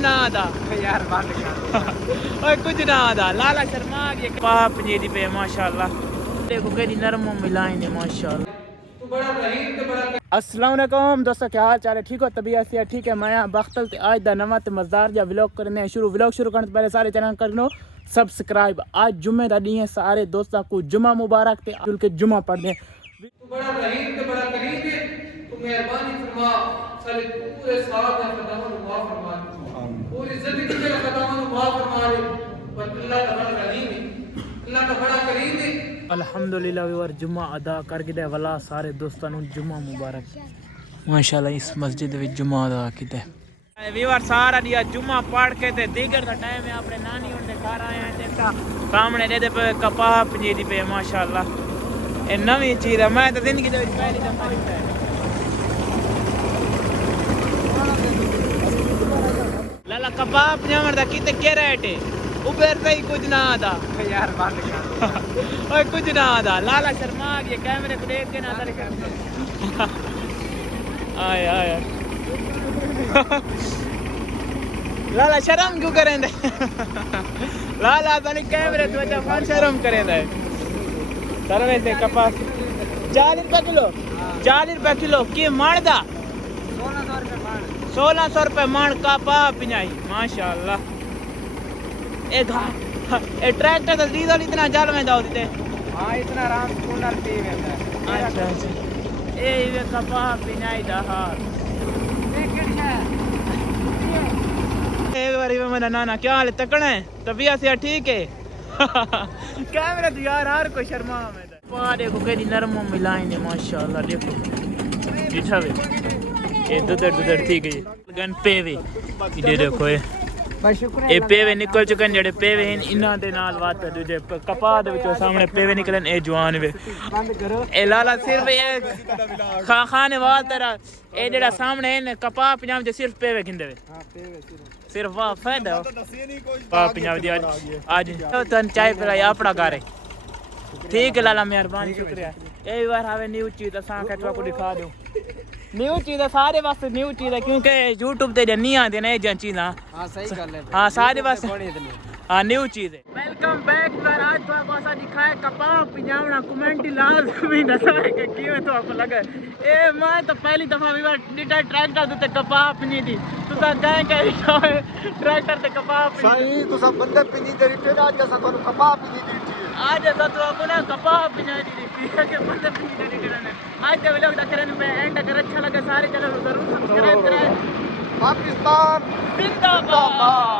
ना आदा यार बात ओए कुछ ना आदा लाला शर्मा ये पाप जी दी पे माशाल्लाह देखो केडी नरम मिलाए ने माशाल्लाह। तू बड़ा रहीम ते बड़ा अस्सलाम वालेकुम दोस्तों, क्या हाल चाल है? ठीक हो? तबीयत से ठीक है? मैं बख्तल ते आज दा नवा ते मज़ेदार जा व्लॉग करने शुरू करने से पहले सारे चैनल कर लो सब्सक्राइब। आज जुम्मे दा दी है, सारे दोस्तों को जुम्मा मुबारक ते आजुल के जुम्मा पढ़ दे। तू बड़ा रहीम ते बड़ा करीम है, तू मेहरबानी फरमा सारे पूरे साल दा खताओं को माफ फरमा दे, पूरी जिंदगी के खताओं को माफ फरमा दे। पर अल्लाह दा बड़ा रहीम है, अल्लाह दा बड़ा करीम है। अल्हम्दुलिल्लाह वीवर जुम्मा अदा करके दे वाला सारे दोस्तों को जुम्मा मुबारक माशाल्लाह। इस मस्जिद में जुम्मा अदा किते वीवर सारा दिया जुम्मा पढ़ के ते दीगर दा टाइम है अपने नानी उनके घर आए हैं देखा सामने दे पे कपाह पंजीरी पे माशाल्लाह। ये नवी चीज है, मैं तो जिंदगी दे पहली दफा देखा है। लाला कपाह पंजावर दा किते के रेट है? उबेर से ही कुछ ना आदा यार बात ओए कुछ ना आदा लाला शर्मा ये कैमरे को देख के ना आदा आय आय लाला शर्म क्यों करें दे लाला तनी कैमरे तो वजह कौन शर्म करें दे। सर्वे से कपास 40 रुपए किलो, 40 रुपए किलो की माण दा 1600 रुपए माण कपाह पिंजाई माशाल्लाह। ए ट्रैक्टर तो डीजल इतना जल में जाओ दीते हां इतना आराम से कुंडल पी वेंदा। अच्छा अच्छा ए वे कपाह पिनाई दा हाल ए किड़िया ए बारी में मेरा नाना क्या हाल तकना है? तबीयत से ठीक है? कैमरा तो यार हर कोई शर्मा में पा देखो केडी नरम मिलाए ने माशाल्लाह। देखो दिखा वे ए दुदर ठीक है गन पेवे ये देखो ये पेवे निकल चुके हैं जेडे पेवे हैं इन्हां दे नाल वात दूजे कपाह दे विचों सामने पेवे निकलन ए जवान वे ए लाला सिर्फ ये खाने वाल तेरा ए जेड़ा सामने है कपाह पंजाब जे सिर्फ पेवे खिंदे वे। हां पेवे सिर्फ वाह फायदा वाह पंजाब दी आज तन चाय पिलाई अपना घर है। ठीक है लाला मेहरबानी शुक्रिया। ए बार आवे न्यू चीज असा के तो को दिखा दो न्यू चीज सारे वास्ते न्यू चीज है क्योंकि YouTube ते नहीं आते ना ये चीज़ां। हां सही गल है हां सारे वास्ते हां न्यू चीज है। वेलकम बैक यार आज तो आपको ऐसा दिखाए कपाह पिंजावना कमेंट लाजमी दसा के किवे तो आपको लगे ए मैं तो पहली दफा भी डिटा ट्रैक्टर ते कपाह पिंजी दी तो कहे के ट्रैक्टर ते कपाह सही तो सब बंदे पिंजी दे रिटे आज जैसा तो कपाह पिंजी दी आज ऐसा तो आपको ना कपाह पिंजाई दी के बंदे पिंजी दे रिटे आज का व्लॉग देखने में एंड अगर अच्छा लगे सारे चैनल को जरूर सब्सक्राइब करें। पाकिस्तान जिंदाबाद।